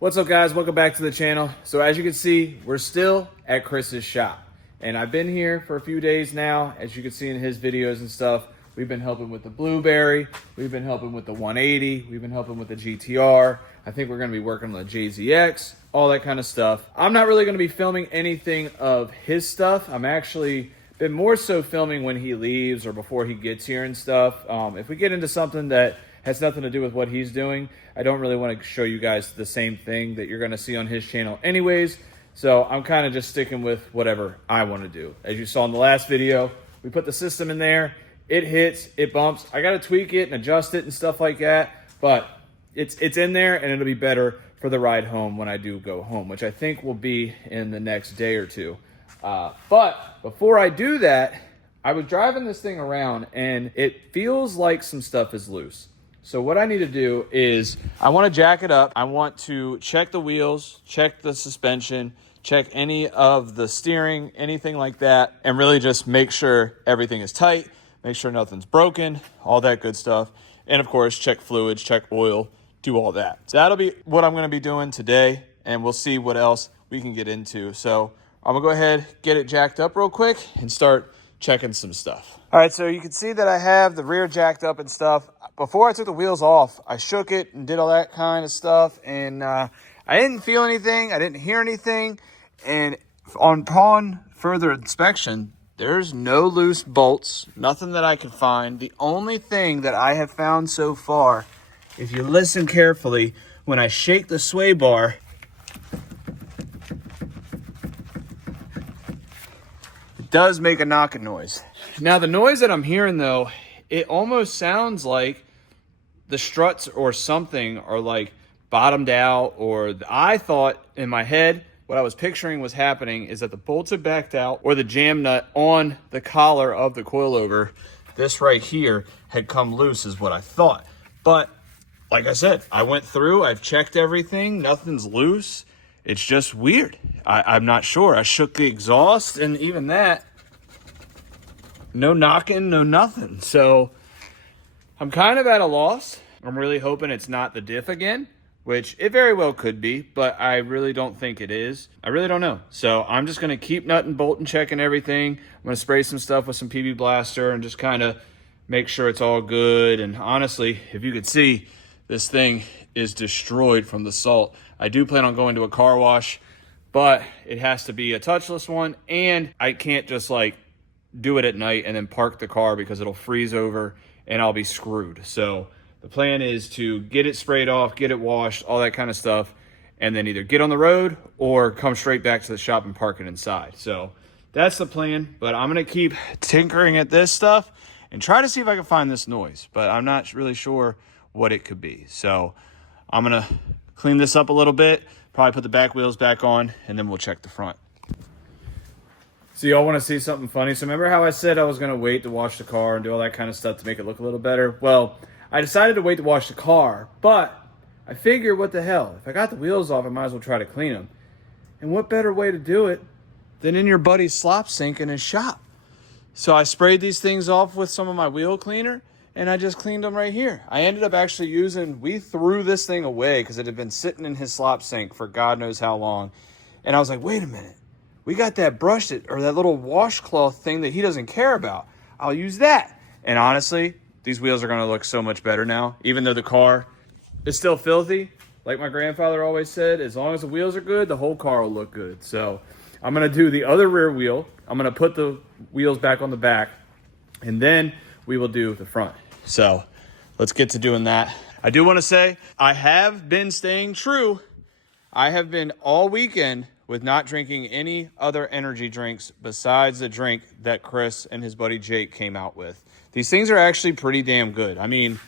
What's up, guys? Welcome back to the channel. So as you can see, we're still at Chris's shop, and I've been here for a few days now. As you can see in his videos and stuff, we've been helping with the Blueberry, we've been helping with the 180, we've been helping with the GTR. I think we're going to be working on the JZX, all that kind of stuff. I'm not really going to be filming anything of his stuff. I'm actually been more so filming when he leaves or before he gets here and stuff. If we get into something that has nothing to do with what he's doing, I don't really want to show you guys the same thing that you're going to see on his channel anyways. So I'm kind of just sticking with whatever I want to do. As you saw in the last video, we put the system in there. It hits, it bumps. I got to tweak it and adjust it and stuff like that. But it's in there, and it'll be better for the ride home when I do go home, which I think will be in the next day or two. But before I do that, I was driving this thing around, and it feels like some stuff is loose. So what I need to do is I want to jack it up. I want to check the wheels, check the suspension, check any of the steering, anything like that, and really just make sure everything is tight, make sure nothing's broken, all that good stuff. And of course, check fluids, check oil, do all that. So that'll be what I'm going to be doing today, and we'll see what else we can get into. So I'm going to go ahead, get it jacked up real quick, and start checking some stuff. All right, so you can see that I have the rear jacked up and stuff. Before I took the wheels off, I shook it and did all that kind of stuff, and I didn't feel anything. I didn't hear anything, and upon further inspection, there's no loose bolts, nothing that I could find. The only thing that I have found so far, if you listen carefully, when I shake the sway bar, it does make a knocking noise. Now, the noise that I'm hearing, though, it almost sounds like the struts or something are like bottomed out, or I thought in my head, what I was picturing was happening is that the bolts had backed out, or the jam nut on the collar of the coilover, this right here, had come loose is what I thought. But like I said, I went through, I've checked everything, nothing's loose. It's just weird. I'm not sure. I shook the exhaust, and even that, no knocking, no nothing. So I'm kind of at a loss. I'm really hoping it's not the diff again, which it very well could be, but I really don't think it is. I really don't know. So I'm just going to keep nut and bolt and checking everything. I'm going to spray some stuff with some PB Blaster and just kind of make sure it's all good. And honestly, if you could see, this thing is destroyed from the salt. I do plan on going to a car wash, but it has to be a touchless one, and I can't just like do it at night and then park the car because it'll freeze over and I'll be screwed. So the plan is to get it sprayed off, get it washed, all that kind of stuff, and then either get on the road or come straight back to the shop and park it inside. So that's the plan, but I'm going to keep tinkering at this stuff and try to see if I can find this noise, but I'm not really sure what it could be. So I'm going to clean this up a little bit, probably put the back wheels back on, and then we'll check the front. So y'all want to see something funny? So remember how I said I was going to wait to wash the car and do all that kind of stuff to make it look a little better? Well, I decided to wait to wash the car, but I figured, what the hell? If I got the wheels off, I might as well try to clean them. And what better way to do it than in your buddy's slop sink in his shop? So I sprayed these things off with some of my wheel cleaner, and I just cleaned them right here. I ended up actually we threw this thing away because it had been sitting in his slop sink for God knows how long. And I was like, wait a minute. We got that brush or that little washcloth thing that he doesn't care about. I'll use that. And honestly, these wheels are going to look so much better now. Even though the car is still filthy, like my grandfather always said, as long as the wheels are good, the whole car will look good. So I'm going to do the other rear wheel. I'm going to put the wheels back on the back, and then we will do the front. So let's get to doing that. I do want to say I have been staying true. I have been all weekend with not drinking any other energy drinks besides the drink that Chris and his buddy Jake came out with. These things are actually pretty damn good. I mean,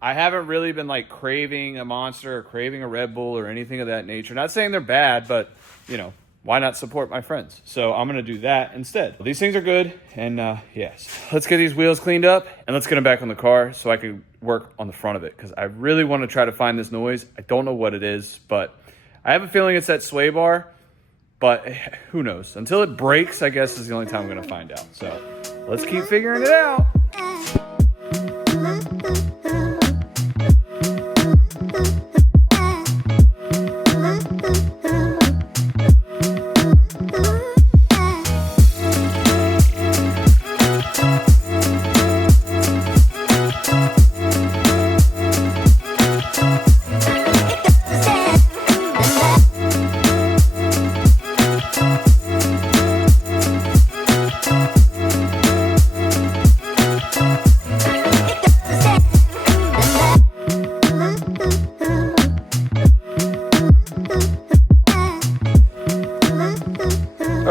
I haven't really been like craving a Monster or craving a Red Bull or anything of that nature. Not saying they're bad, but you know, why not support my friends? So I'm going to do that instead. These things are good. And yes, let's get these wheels cleaned up and let's get them back on the car so I can work on the front of it, because I really want to try to find this noise. I don't know what it is, but I have a feeling it's that sway bar. But who knows? Until it breaks, I guess, is the only time I'm going to find out. So let's keep figuring it out.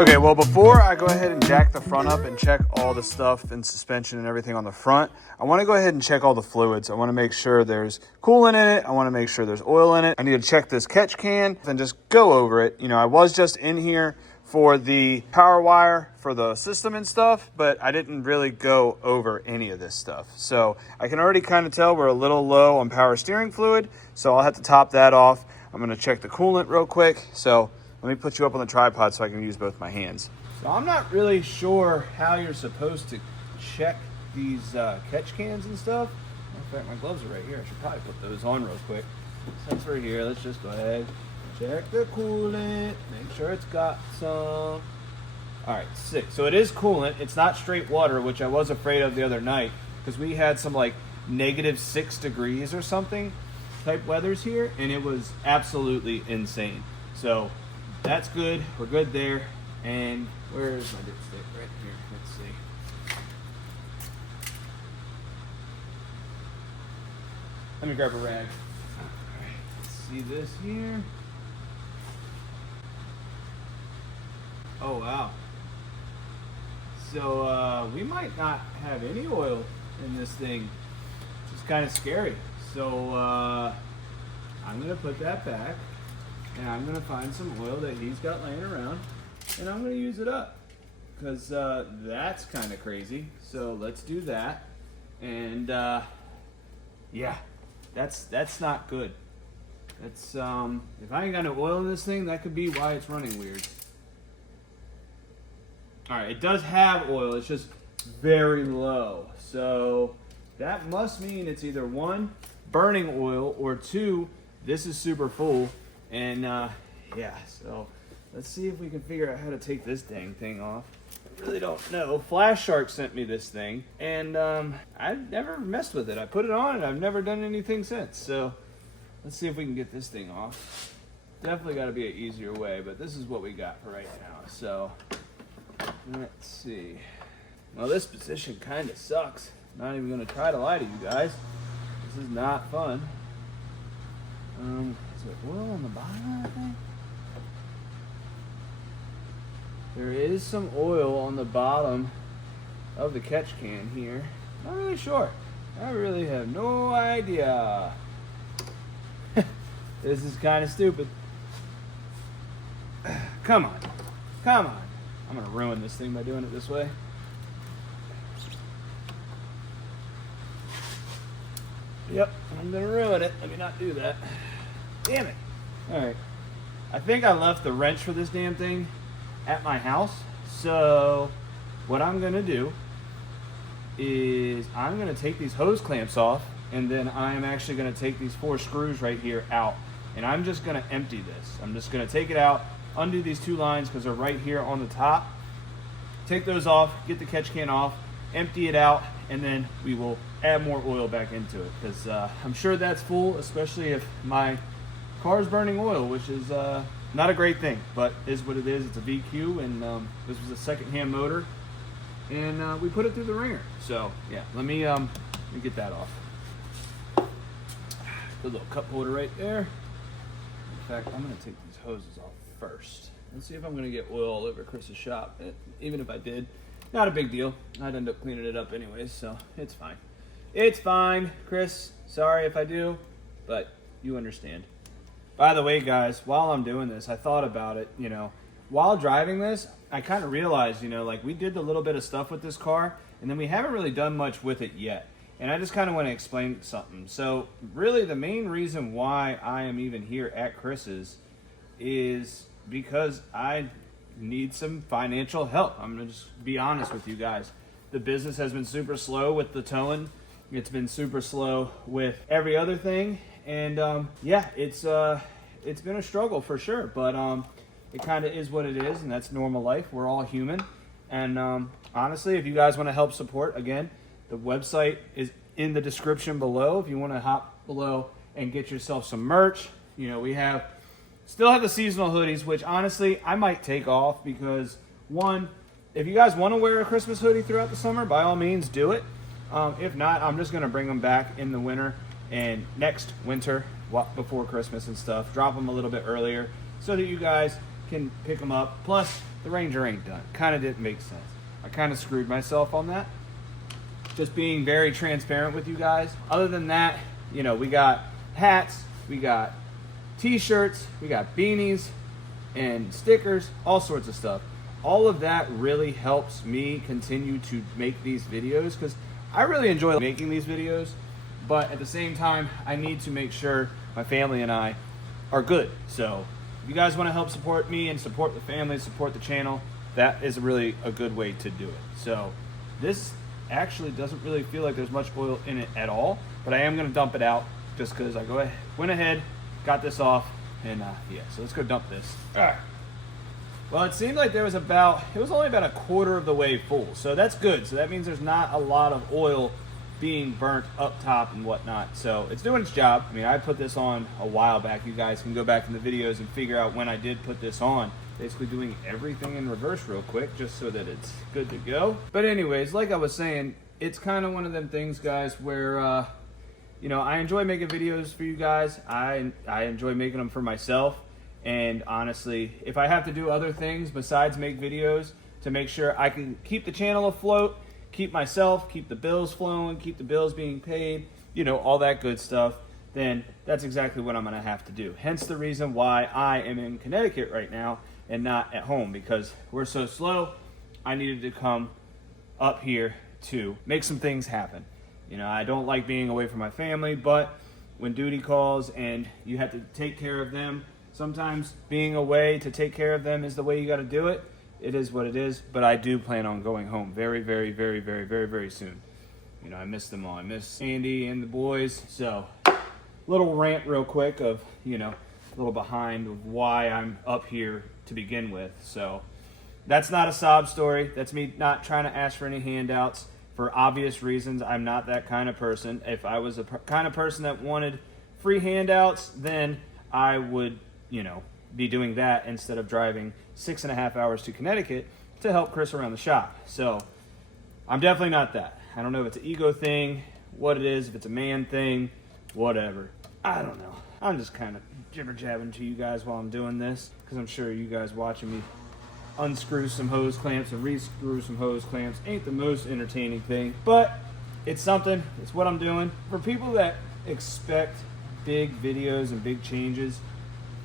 Okay, well, before I go ahead and jack the front up and check all the stuff and suspension and everything on the front, I want to go ahead and check all the fluids. I want to make sure there's coolant in it. I want to make sure there's oil in it. I need to check this catch can and just go over it. You know, I was just in here for the power wire for the system and stuff, but I didn't really go over any of this stuff. So I can already kind of tell we're a little low on power steering fluid, so I'll have to top that off. I'm going to check the coolant real quick. So let me put you up on the tripod so I can use both my hands. So I'm not really sure how you're supposed to check these catch cans and stuff. In fact, my gloves are right here. I should probably put those on real quick. Since we're here, let's just go ahead, check the coolant, make sure it's got some. All right, 6. So it is coolant. It's not straight water, which I was afraid of the other night because we had some like -6 degrees or something type weathers here, and it was absolutely insane. So that's good. We're good there. And where's my dipstick? Right here. Let's see. Let me grab a rag. All right. Let's see this here. Oh, wow. So we might not have any oil in this thing, which is kind of scary. So I'm going to put that back. And I'm going to find some oil that he's got laying around, and I'm going to use it up, because that's kind of crazy. So let's do that. And yeah, that's not good. That's if I ain't got no oil in this thing, that could be why it's running weird. All right, it does have oil. It's just very low. So that must mean it's either 1, burning oil, or 2, this is super full. And yeah, so let's see if we can figure out how to take this dang thing off. I really don't know. Flash Shark sent me this thing, and I've never messed with it. I put it on, and I've never done anything since. So let's see if we can get this thing off. Definitely got to be an easier way, but this is what we got for right now. So let's see. Well, this position kind of sucks. Not even going to try to lie to you guys. This is not fun. Is there oil on the bottom of that thing? There is some oil on the bottom of the catch can here. Not really sure. I really have no idea. This is kind of stupid. Come on. Come on. I'm going to ruin this thing by doing it this way. Yep, I'm going to ruin it. Let me not do that. Damn it. Alright. I think I left the wrench for this damn thing at my house. So what I'm going to do is I'm going to take these hose clamps off, and then I'm actually going to take these 4 screws right here out. And I'm just going to empty this. I'm just going to take it out, undo these 2 lines because they're right here on the top. Take those off, get the catch can off, empty it out, and then we will add more oil back into it, because I'm sure that's full, especially if my car's burning oil, which is not a great thing, but is what it is. It's a VQ, and this was a second-hand motor, and we put it through the ringer. So yeah, let me get that off. The little cup holder right there. In fact, I'm going to take these hoses off first. Let's see if I'm going to get oil all over Chris's shop. Even if I did, not a big deal. I'd end up cleaning it up anyways, so it's fine. It's fine, Chris. Sorry if I do, but you understand. By the way, guys, while I'm doing this, I thought about it, you know, while driving this, I kind of realized, you know, like we did a little bit of stuff with this car, and then we haven't really done much with it yet. And I just kind of want to explain something. So really the main reason why I am even here at Chris's is because I need some financial help. I'm going to just be honest with you guys. The business has been super slow with the towing. It's been super slow with every other thing. And yeah, it's been a struggle for sure. But it kind of is what it is, and that's normal life. We're all human. And honestly, if you guys want to help support, again, the website is in the description below. If you want to hop below and get yourself some merch, you know, we still have the seasonal hoodies, which honestly I might take off because, one, if you guys want to wear a Christmas hoodie throughout the summer, by all means do it. If not, I'm just going to bring them back in the winter and next winter before Christmas and stuff. Drop them a little bit earlier so that you guys can pick them up. Plus, the Ranger ain't done. Kind of didn't make sense. I kind of screwed myself on that. Just being very transparent with you guys. Other than that, you know, we got hats, we got t-shirts, we got beanies and stickers, all sorts of stuff. All of that really helps me continue to make these videos because I really enjoy making these videos, but at the same time, I need to make sure my family and I are good. So if you guys want to help support me and support the family, support the channel, that is really a good way to do it. So this actually doesn't really feel like there's much oil in it at all, but I am going to dump it out just because I went ahead, got this off, and yeah, so let's go dump this. All right. Well, it seemed like it was only about a quarter of the way full, so that's good. So that means there's not a lot of oil being burnt up top and whatnot. So it's doing its job. I mean, I put this on a while back. You guys can go back in the videos and figure out when I did put this on. Basically doing everything in reverse real quick just so that it's good to go. But anyways, like I was saying, it's kind of one of them things, guys, where you know, I enjoy making videos for you guys. I enjoy making them for myself. And honestly, if I have to do other things besides make videos to make sure I can keep the channel afloat, keep myself, keep the bills flowing, keep the bills being paid, you know, all that good stuff, then that's exactly what I'm going to have to do. Hence the reason why I am in Connecticut right now and not at home, because we're so slow. I needed to come up here to make some things happen. You know, I don't like being away from my family, but when duty calls and you have to take care of them, sometimes being away to take care of them is the way you got to do it. It is what it is, but I do plan on going home very, very, very, very, very, very soon. You know, I miss them all. I miss Andy and the boys. So, little rant real quick of, you know, a little behind of why I'm up here to begin with. So, that's not a sob story. That's me not trying to ask for any handouts. For obvious reasons, I'm not that kind of person. If I was a kind of person that wanted free handouts, then I would, you know, be doing that instead of driving 6.5 hours to Connecticut to help Chris around the shop. So I'm definitely not that. I don't know if it's an ego thing, what it is, if it's a man thing, whatever. I don't know. I'm just kind of jibber-jabbing to you guys while I'm doing this because I'm sure you guys watching me unscrew some hose clamps and re-screw some hose clamps ain't the most entertaining thing, but it's something. It's what I'm doing. For people that expect big videos and big changes,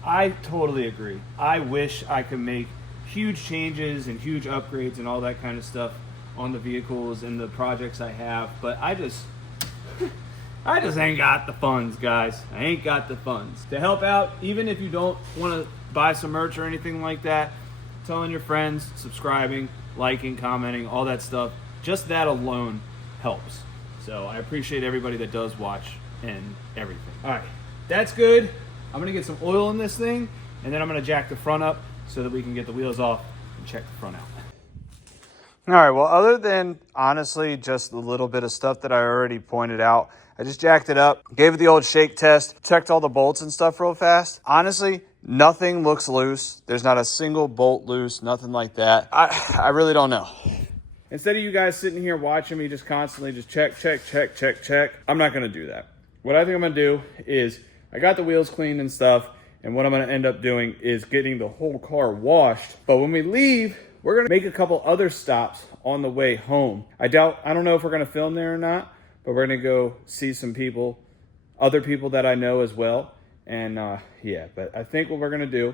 I totally agree. I wish I could make huge changes and huge upgrades and all that kind of stuff on the vehicles and the projects I have, but I just ain't got the funds, guys. I ain't got the funds to help out. Even if you don't want to buy some merch or anything like that, telling your friends, subscribing, liking, commenting, all that stuff, just that alone helps. So I appreciate everybody that does watch and everything. All right, that's good. I'm gonna get some oil in this thing, and then I'm gonna jack the front up so that we can get the wheels off and check the front out. All right, well, other than honestly just a little bit of stuff that I already pointed out, I just jacked it up, gave it the old shake test, checked all the bolts and stuff real fast. Honestly, nothing looks loose. There's not a single bolt loose, nothing like that. I really don't know. Instead of you guys sitting here watching me just constantly just check, I'm not gonna do that. What I think I'm gonna do is, I got the wheels cleaned and stuff, and what I'm gonna end up doing is getting the whole car washed. But when we leave, we're gonna make a couple other stops on the way home. I don't know if we're gonna film there or not, but we're gonna go see some people, other people that I know as well. And yeah, but I think what we're gonna do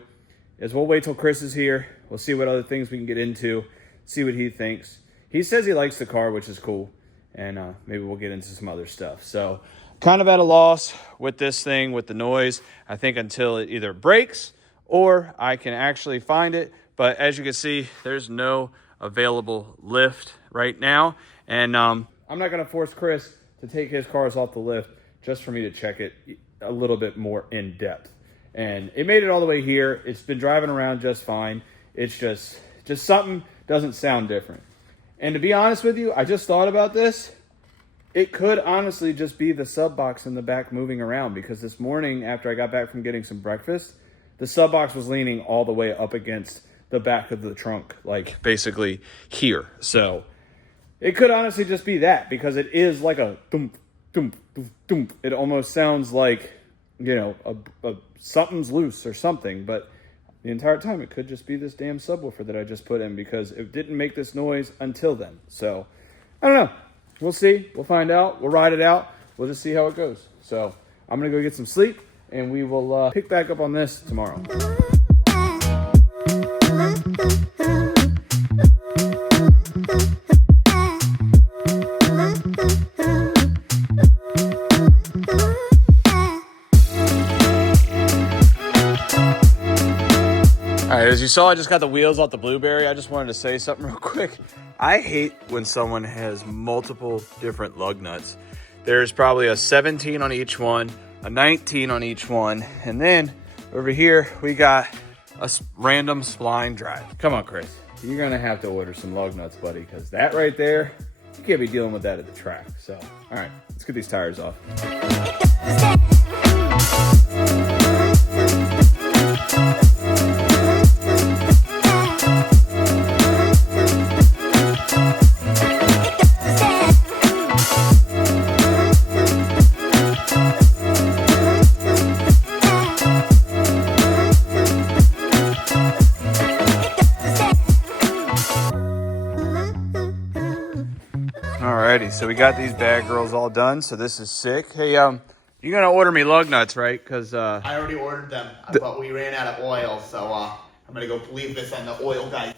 is we'll wait till Chris is here. We'll see what other things we can get into, see what he thinks. He says he likes the car, which is cool. And maybe we'll get into some other stuff. So kind of at a loss with this thing, with the noise, I think, until it either breaks or I can actually find it. But as you can see, there's no available lift right now. And I'm not gonna force Chris to take his cars off the lift just for me to check it a little bit more in depth. And it made it all the way here. It's been driving around just fine. It's just something doesn't sound different. And to be honest with you, I just thought about this. It could honestly just be the sub box in the back moving around, because this morning after I got back from getting some breakfast, the sub box was leaning all the way up against the back of the trunk, like basically here. So it could honestly just be that, because it is like a thump, thump, thump, thump. It almost sounds like, you know, something's loose or something. But the entire time it could just be this damn subwoofer that I just put in, because it didn't make this noise until then. So I don't know. We'll see. We'll find out. We'll ride it out. We'll just see how it goes. So I'm going to go get some sleep, and we will pick back up on this tomorrow. All right, as you saw, I just got the wheels off the Blueberry. I just wanted to say something real quick. I hate when someone has multiple different lug nuts. There's probably a 17 on each one, a 19 on each one, and then over here we got a random spline drive. Come on, Chris. You're gonna have to order some lug nuts, buddy, because that right there, you can't be dealing with that at the track. So, all right, let's get these tires off. Alrighty, so we got these bad girls all done, so this is sick. Hey, you're gonna order me lug nuts, right? Because I already ordered them, but we ran out of oil, so I'm gonna go leave this on the oil guy.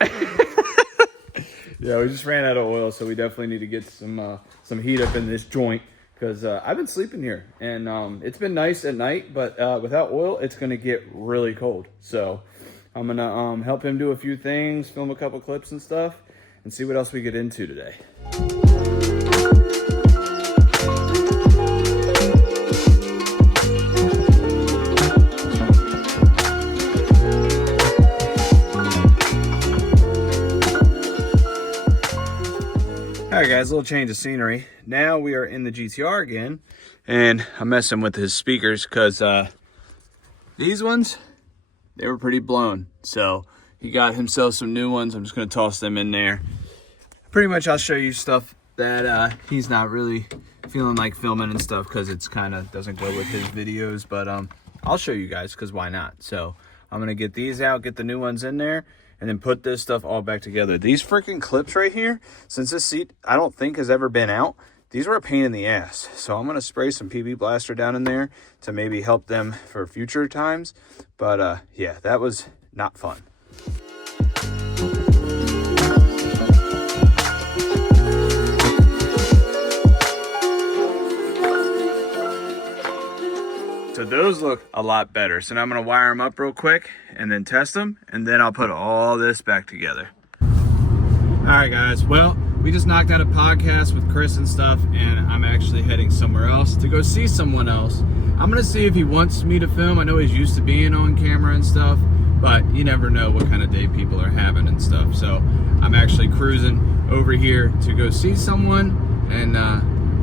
Yeah, we just ran out of oil, so we definitely need to get some heat up in this joint, because I've been sleeping here, and it's been nice at night, but without oil, it's gonna get really cold. So I'm gonna help him do a few things, film a couple clips and stuff, and see what else we get into today. All right, guys, a little change of scenery. Now we are in the GTR again, and I'm messing with his speakers because these ones, they were pretty blown. So he got himself some new ones. I'm just going to toss them in there. Pretty much I'll show you stuff that he's not really feeling like filming and stuff, because it's kind of doesn't go with his videos. But I'll show you guys, because why not? So I'm going to get these out, get the new ones in there, and then put this stuff all back together. These freaking clips right here, since this seat I don't think has ever been out, these were a pain in the ass. So I'm gonna spray some PB Blaster down in there to maybe help them for future times. But yeah, that was not fun. So those look a lot better. So now I'm gonna wire them up real quick and then test them, and then I'll put all this back together. All right, guys, well, we just knocked out a podcast with Chris and stuff, and I'm actually heading somewhere else to go see someone else. I'm gonna see if he wants me to film. I know he's used to being on camera and stuff, but you never know what kind of day people are having and stuff. So I'm actually cruising over here to go see someone, and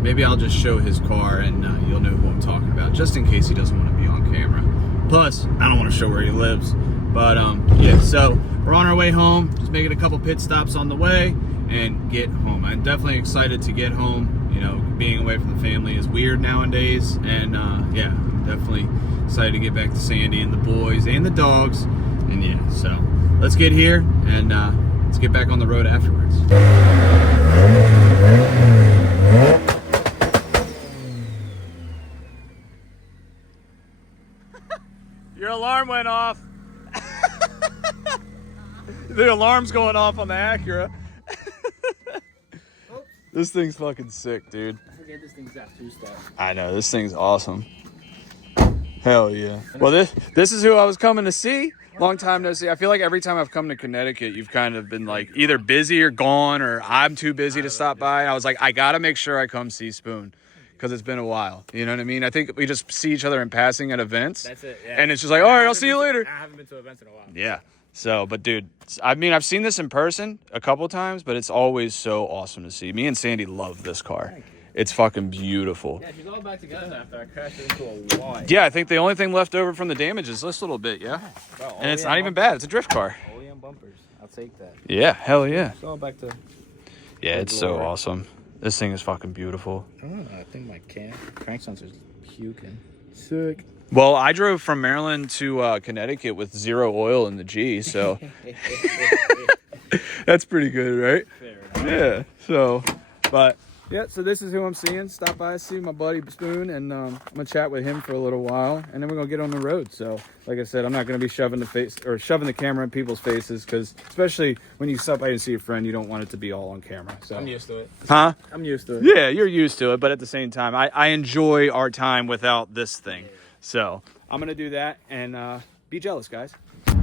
maybe I'll just show his car, and you'll know who I'm talking about, just in case he doesn't want to be on camera. Plus, I don't want to show where he lives. But yeah, so we're on our way home, just making a couple pit stops on the way and get home. I'm definitely excited to get home. You know, being away from the family is weird nowadays. And yeah, I'm definitely excited to get back to Sandy and the boys and the dogs. And yeah, so let's get here and let's get back on the road afterwards. Your alarm went off. The alarm's going off on the Acura. This thing's fucking sick, dude. I forget this thing's got 2-step. I know, this thing's awesome. Hell yeah. Well, this is who I was coming to see. Long time no see. I feel like every time I've come to Connecticut, you've kind of been like either busy or gone, or I'm too busy to stop by. I was like, I gotta make sure I come see Spoon, because it's been a while. You know what I mean? I think we just see each other in passing at events. That's it, yeah. And it's just like, all right, I'll see you later. I haven't been to events in a while. Yeah. So, but dude, I mean, I've seen this in person a couple times, but it's always so awesome to see. Me and Sandy love this car. Thank you. It's fucking beautiful. Yeah, she's all back together after I crashed into a wall. Yeah, I think the only thing left over from the damage is this little bit, yeah? Bro, And it's not even bad. It's a drift car. OEM bumpers. I'll take that. Yeah, hell yeah. It's all back to... Yeah, it's so awesome. This thing is fucking beautiful. I don't know. I think my crank sensor's puking. Sick. Well, I drove from Maryland to Connecticut with 0 oil in the G, so that's pretty good, right? Fair enough. Yeah. So, but yeah. So this is who I'm seeing. Stop by, see my buddy Spoon, and I'm gonna chat with him for a little while, and then we're gonna get on the road. So, like I said, I'm not gonna be shoving the camera in people's faces, because especially when you stop by and see a friend, you don't want it to be all on camera. So I'm used to it. Huh? I'm used to it. Yeah, you're used to it, but at the same time, I enjoy our time without this thing. So I'm gonna do that and be jealous, guys. All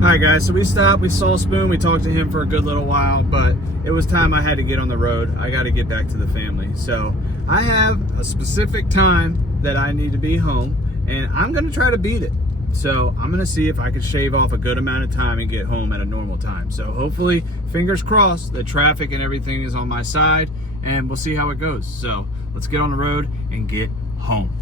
right, guys, so we stopped, we saw Spoon, we talked to him for a good little while, but it was time I had to get on the road. I got to get back to the family. So I have a specific time that I need to be home, and I'm gonna try to beat it. So I'm gonna see if I can shave off a good amount of time and get home at a normal time. So hopefully, fingers crossed, the traffic and everything is on my side, and we'll see how it goes. So let's get on the road and get home.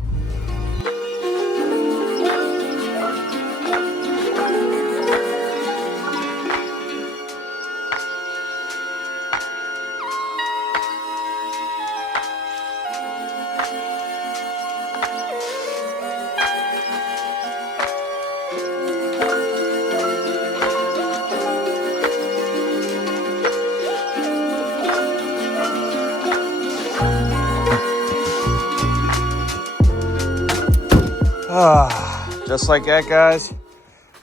Just like that, guys,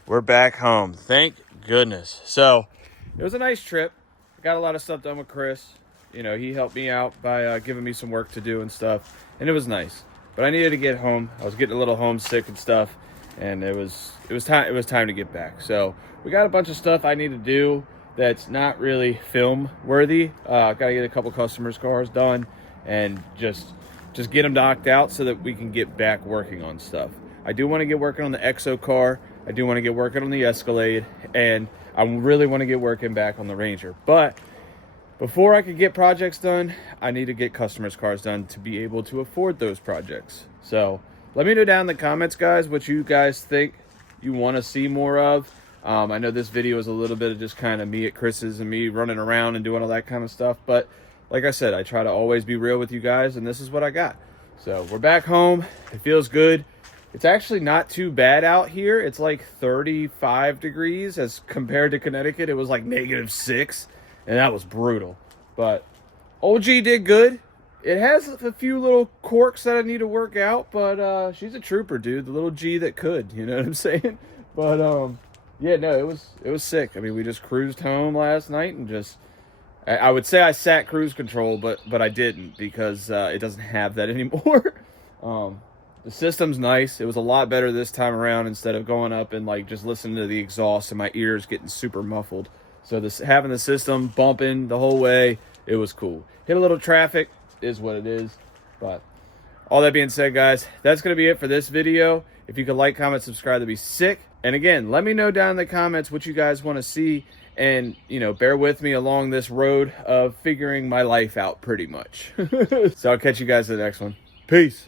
we're back home. Thank goodness. So it was a nice trip. I got a lot of stuff done with Chris. You know, he helped me out by giving me some work to do and stuff, and it was nice. But I needed to get home. I was getting a little homesick and stuff, and it was time to get back. So we got a bunch of stuff I need to do that's not really film worthy. Got to get a couple customers' cars done and just get them knocked out so that we can get back working on stuff. I do want to get working on the EXO car. I do want to get working on the Escalade, and I really want to get working back on the Ranger. But before I could get projects done, I need to get customers' cars done to be able to afford those projects. So let me know down in the comments, guys, what you guys think you want to see more of. I know this video is a little bit of just kind of me at Chris's and me running around and doing all that kind of stuff. But like I said, I try to always be real with you guys, and this is what I got. So we're back home. It feels good. It's actually not too bad out here. It's like 35 degrees as compared to Connecticut. It was like -6, and that was brutal. But OG did good. It has a few little quirks that I need to work out, but she's a trooper, dude. The little G that could, you know what I'm saying? But yeah, no, it was sick. I mean, we just cruised home last night and just, I would say I sat cruise control, but I didn't, because it doesn't have that anymore. The system's nice. It was a lot better this time around, instead of going up and like just listening to the exhaust and my ears getting super muffled. So having the system bumping the whole way, it was cool. Hit a little traffic, is what it is. But all that being said, guys, that's going to be it for this video. If you could like, comment, subscribe, that'd be sick. And again, let me know down in the comments what you guys want to see. And, you know, bear with me along this road of figuring my life out pretty much. So I'll catch you guys in the next one. Peace.